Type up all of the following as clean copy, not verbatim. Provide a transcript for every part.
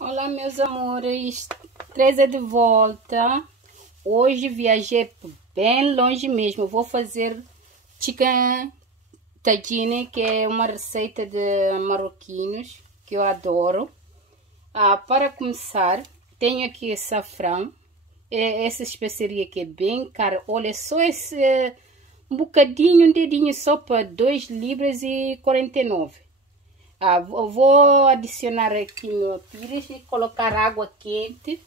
Olá, meus amores, Teresa de volta. Hoje viajei bem longe mesmo. Vou fazer chicken tagine, que é uma receita de marroquinos que eu adoro. Para começar, tenho aqui açafrão, essa especiaria que é bem cara. Olha só esse um bocadinho, um dedinho só para 2 libras e 49. Vou adicionar aqui meu pires e colocar água quente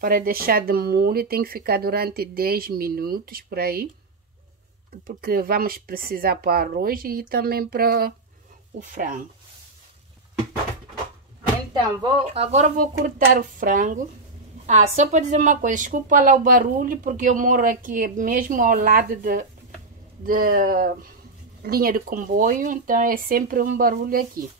para deixar de molho. Tem que ficar durante 10 minutos por aí, porque vamos precisar para o arroz e também para o frango. Então, agora vou cortar o frango. Só para dizer uma coisa, desculpa lá o barulho, porque eu moro aqui mesmo ao lado de linha de comboio, então é sempre um barulho aqui.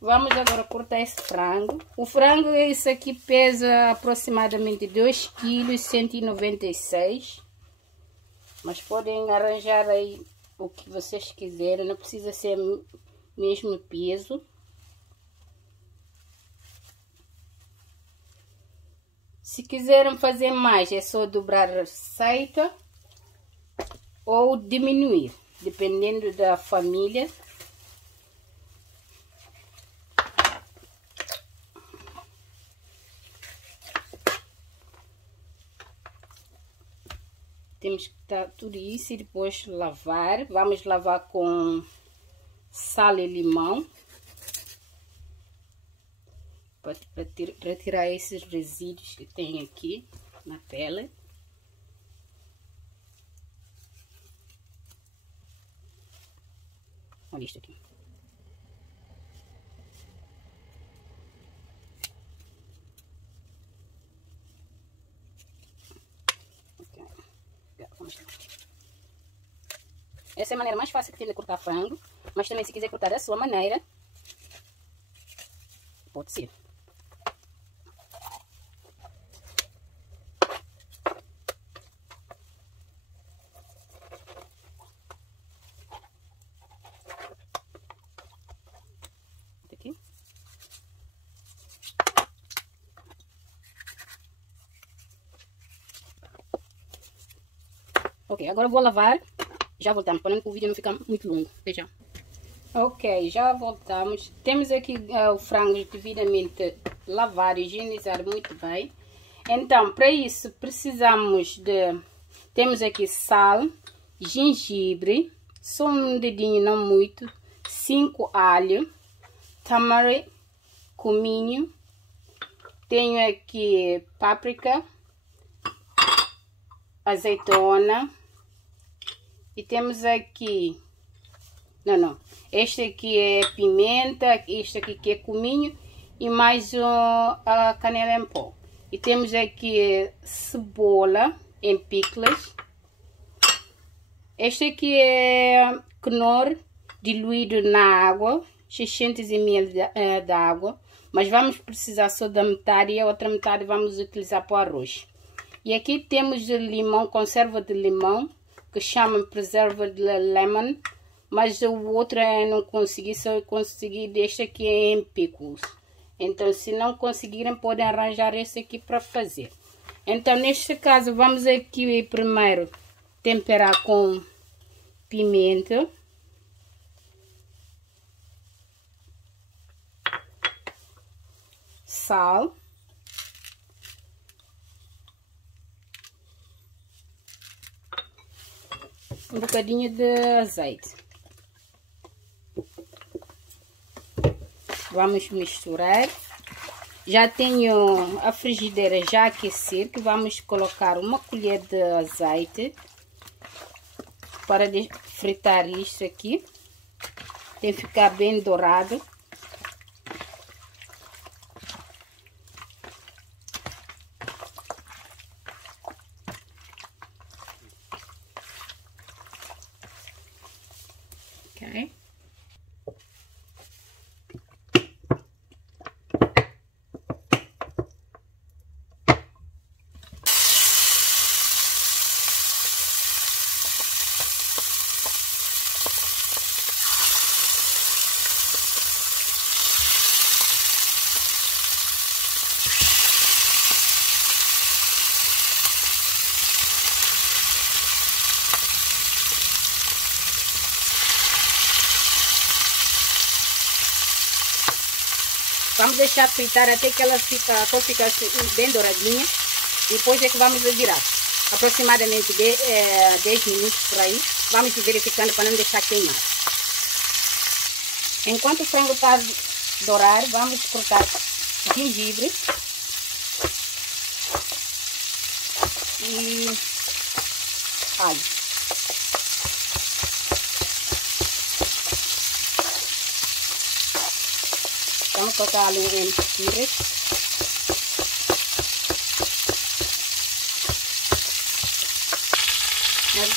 Vamos agora cortar esse frango. O frango, esse aqui pesa aproximadamente 2 kg, 196. Mas podem arranjar aí o que vocês quiserem, não precisa ser mesmo peso. Se quiserem fazer mais, é só dobrar a receita ou diminuir, dependendo da família. Temos que dar tudo isso e depois lavar. Vamos lavar com sal e limão para tirar esses resíduos que tem aqui na pele. Olha isto aqui. Essa é a maneira mais fácil que tem de cortar frango, mas também se quiser cortar da sua maneira, pode ser. Aqui. Ok, agora eu vou lavar. Já voltamos, para o vídeo não ficar muito longo. Veja. Ok, já voltamos. Temos aqui o frango devidamente lavado e higienizado muito bem. Então, para isso, precisamos de... Temos aqui sal, gengibre, só um dedinho, não muito. 5 alho, tamari, cominho. Tenho aqui páprica, azeitona. E temos aqui, este aqui é pimenta, este aqui que é cominho e mais a canela em pó. E temos aqui cebola em picles. Este aqui é quenor diluído na água, 600 ml de água. Mas vamos precisar só da metade e a outra metade vamos utilizar para o arroz. E aqui temos limão, conserva de limão, que chamam preserva de lemon, mas o outro eu não consegui, só consegui deste aqui em pickles. Então, se não conseguirem, podem arranjar esse aqui para fazer. Então, neste caso, vamos aqui primeiro temperar com pimenta. Sal. Um bocadinho de azeite. Vamos misturar. Já tenho a frigideira já aquecer, que vamos colocar uma colher de azeite para fritar isto aqui. Tem que ficar bem dourado. Ok. Vamos deixar fritar até que ela fica assim, bem douradinha. E depois é que vamos virar. Aproximadamente 10 minutos por aí. Vamos verificando para não deixar queimar. Enquanto o frango está a dourar, vamos cortar gengibre e alho. Vamos colocar alho em tiras.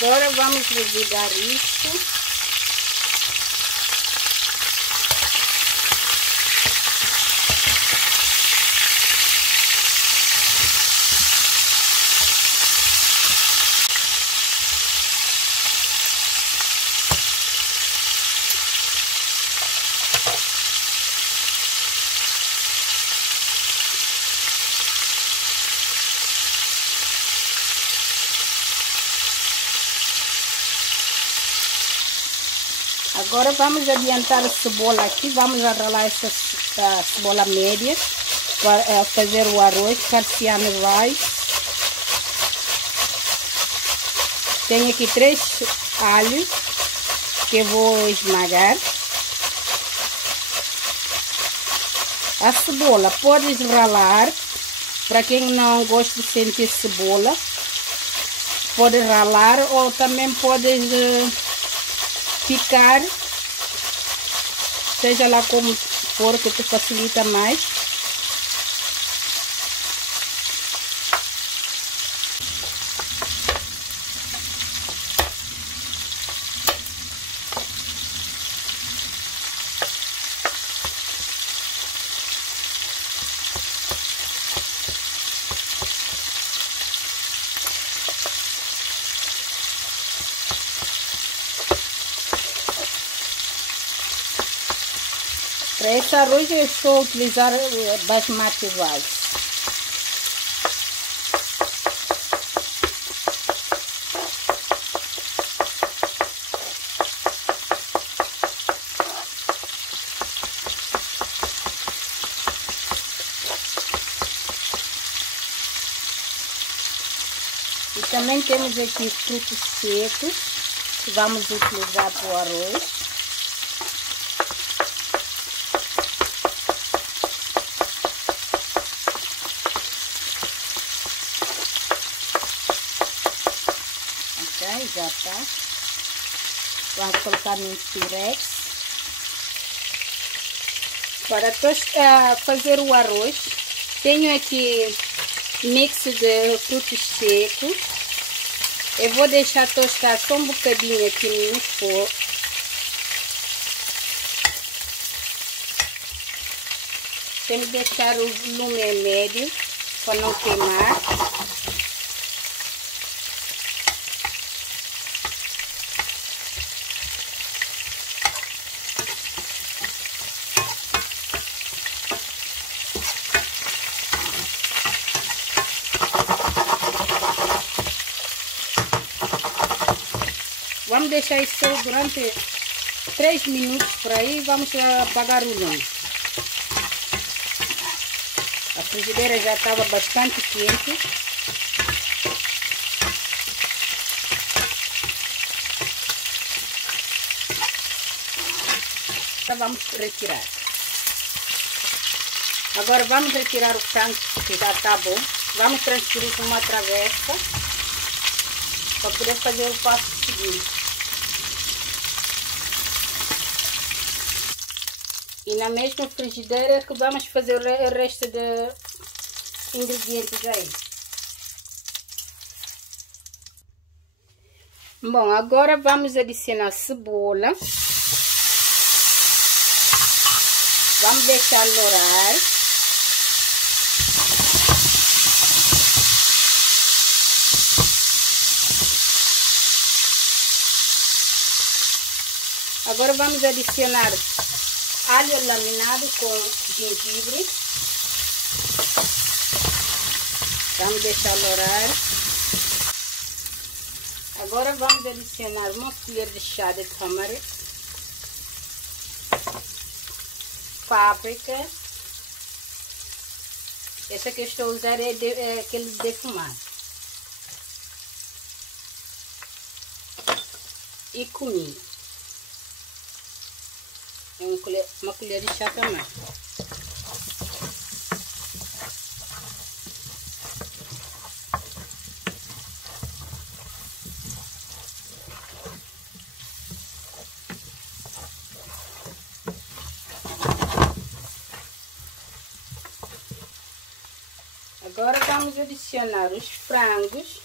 Agora vamos desligar isso. Agora vamos adiantar a cebola aqui, vamos ralar essa cebola média para fazer o arroz, Parmigiano rice. Tenho aqui 3 alhos que eu vou esmagar. A cebola podes ralar, para quem não gosta de sentir cebola, pode ralar ou também podes picar, seja lá como for que te facilita mais. Para esse arroz eu estou a utilizar basmati rice. E também temos aqui frutos secos que vamos utilizar para o arroz. Já está. Vamos colocar no pirex. Para fazer o arroz, tenho aqui mix de frutos secos. Eu vou deixar tostar só um bocadinho aqui no fogo. Tem que deixar o lume médio para não queimar. Vamos deixar isso durante 3 minutos por aí. Vamos apagar o lume. A frigideira já estava bastante quente. Então vamos retirar. Agora vamos retirar o frango que já está bom. Vamos transferir para uma travessa para poder fazer o passo seguinte. E na mesma frigideira que vamos fazer o resto de ingredientes aí. Bom, agora vamos adicionar cebola. Vamos deixar lourar. Agora vamos adicionar alho laminado com gengibre. Vamos deixar lourar. Agora vamos adicionar uma colher de chá de turmeric, páprica, Essa que eu estou a usar é aquele defumado. E cominho. É uma colher de chá também. Agora vamos adicionar os frangos.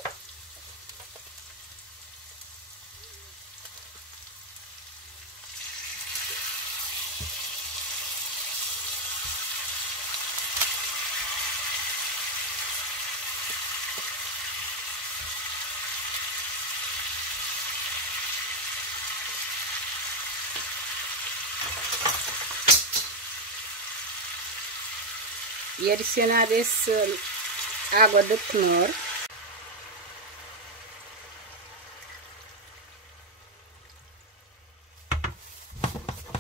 E adicionar essa água do Knorr.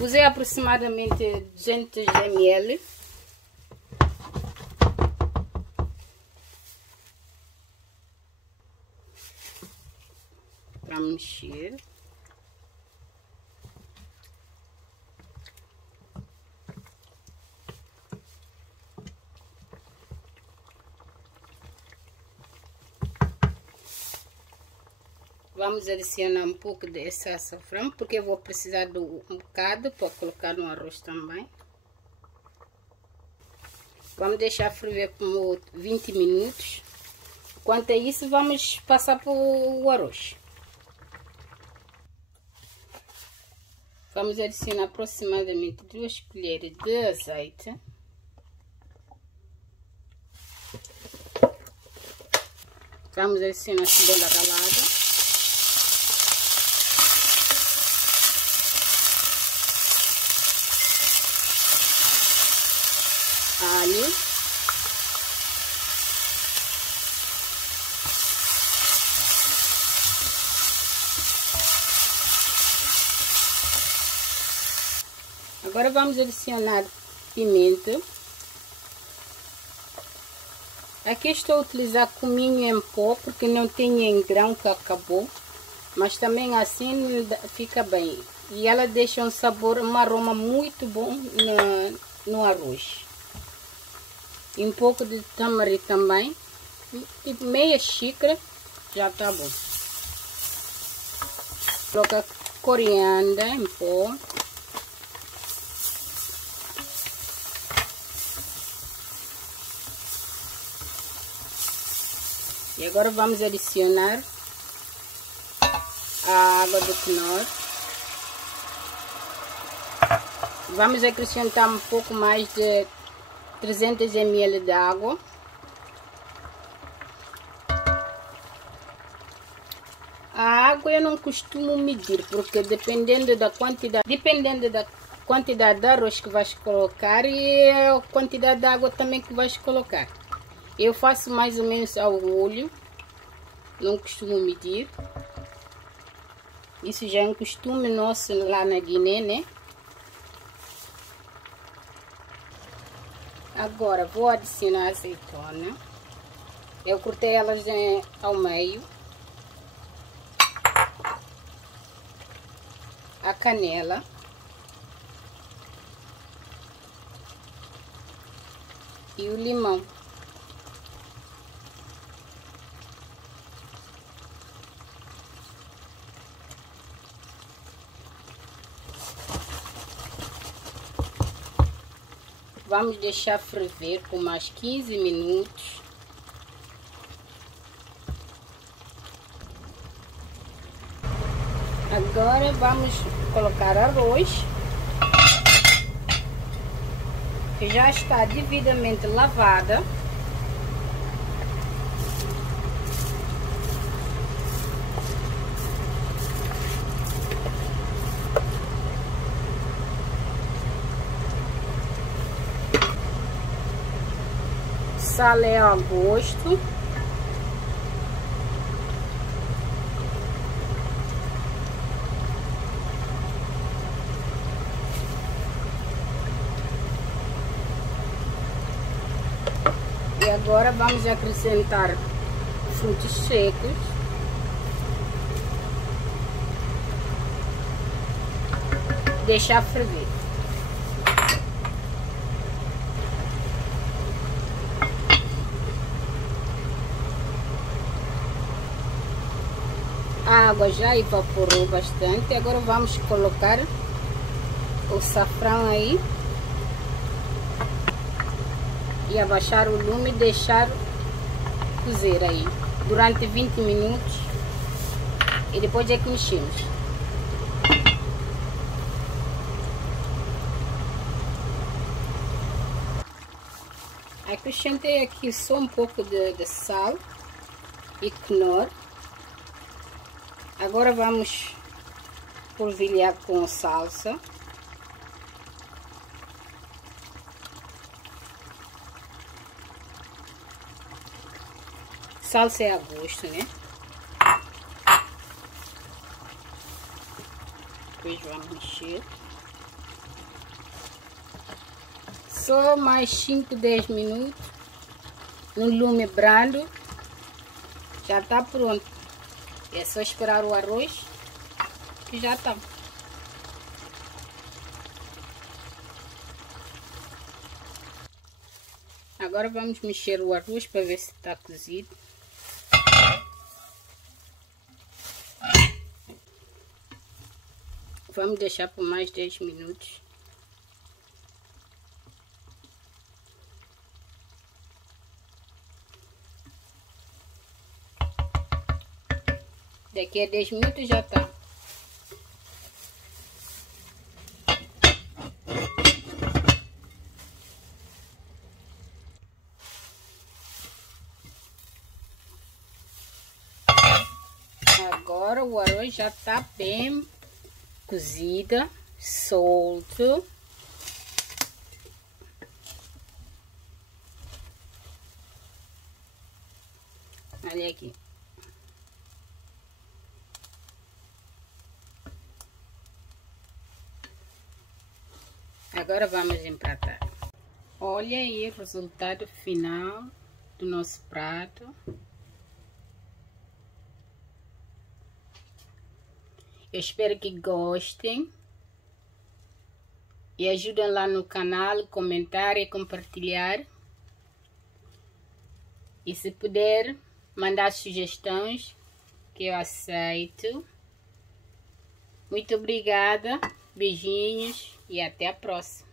Usei aproximadamente 200 ml. Para mexer. Vamos adicionar um pouco desse açafrão, porque eu vou precisar de um bocado para colocar no arroz também. Vamos deixar ferver por 20 minutos. Enquanto é isso, vamos passar para o arroz. Vamos adicionar aproximadamente 2 colheres de azeite. Vamos adicionar a cebola ralada. Alho. Agora vamos adicionar pimenta. Aqui estou a utilizar cominho em pó, porque não tenho em grão que acabou. Mas também assim fica bem. E ela deixa um sabor, um aroma muito bom no arroz. E um pouco de tamari também. Tipo meia xícara já tá bom. Coloca coriandro em pó. E agora vamos adicionar a água do Knorr. Vamos acrescentar um pouco mais de 300 ml de água. A água eu não costumo medir, porque dependendo da quantidade de arroz que vais colocar e a quantidade de água também que vais colocar. Eu faço mais ou menos ao olho, não costumo medir. Isso já é um costume nosso lá na Guiné, né? Agora vou adicionar a azeitona. Eu cortei elas ao meio. A canela. E o limão. Vamos deixar ferver por mais 15 minutos. Agora vamos colocar arroz, que já está devidamente lavada. Sal é a gosto. Agora vamos acrescentar frutos secos. Deixar ferver. A água já evaporou bastante. Agora vamos colocar o açafrão aí e abaixar o lume e deixar cozer aí durante 20 minutos e depois é que mexemos. Acrescentei aqui só um pouco de sal e quinoa. Agora vamos polvilhar com a salsa. Salsa é a gosto, né? Depois vamos mexer. Só mais 5, 10 minutos no lume brando. Já está pronto. É só esperar o arroz que já está. Agora vamos mexer o arroz para ver se está cozido. Vamos deixar por mais 10 minutos. Daqui a 10 minutos já está. Agora o arroz já está bem cozido, solto. Olha aqui. Agora vamos empratar. Olha aí o resultado final do nosso prato. Eu espero que gostem. E ajudem lá no canal, comentar e compartilhar. E se puder, mandar sugestões, que eu aceito. Muito obrigada, beijinhos e até a próxima.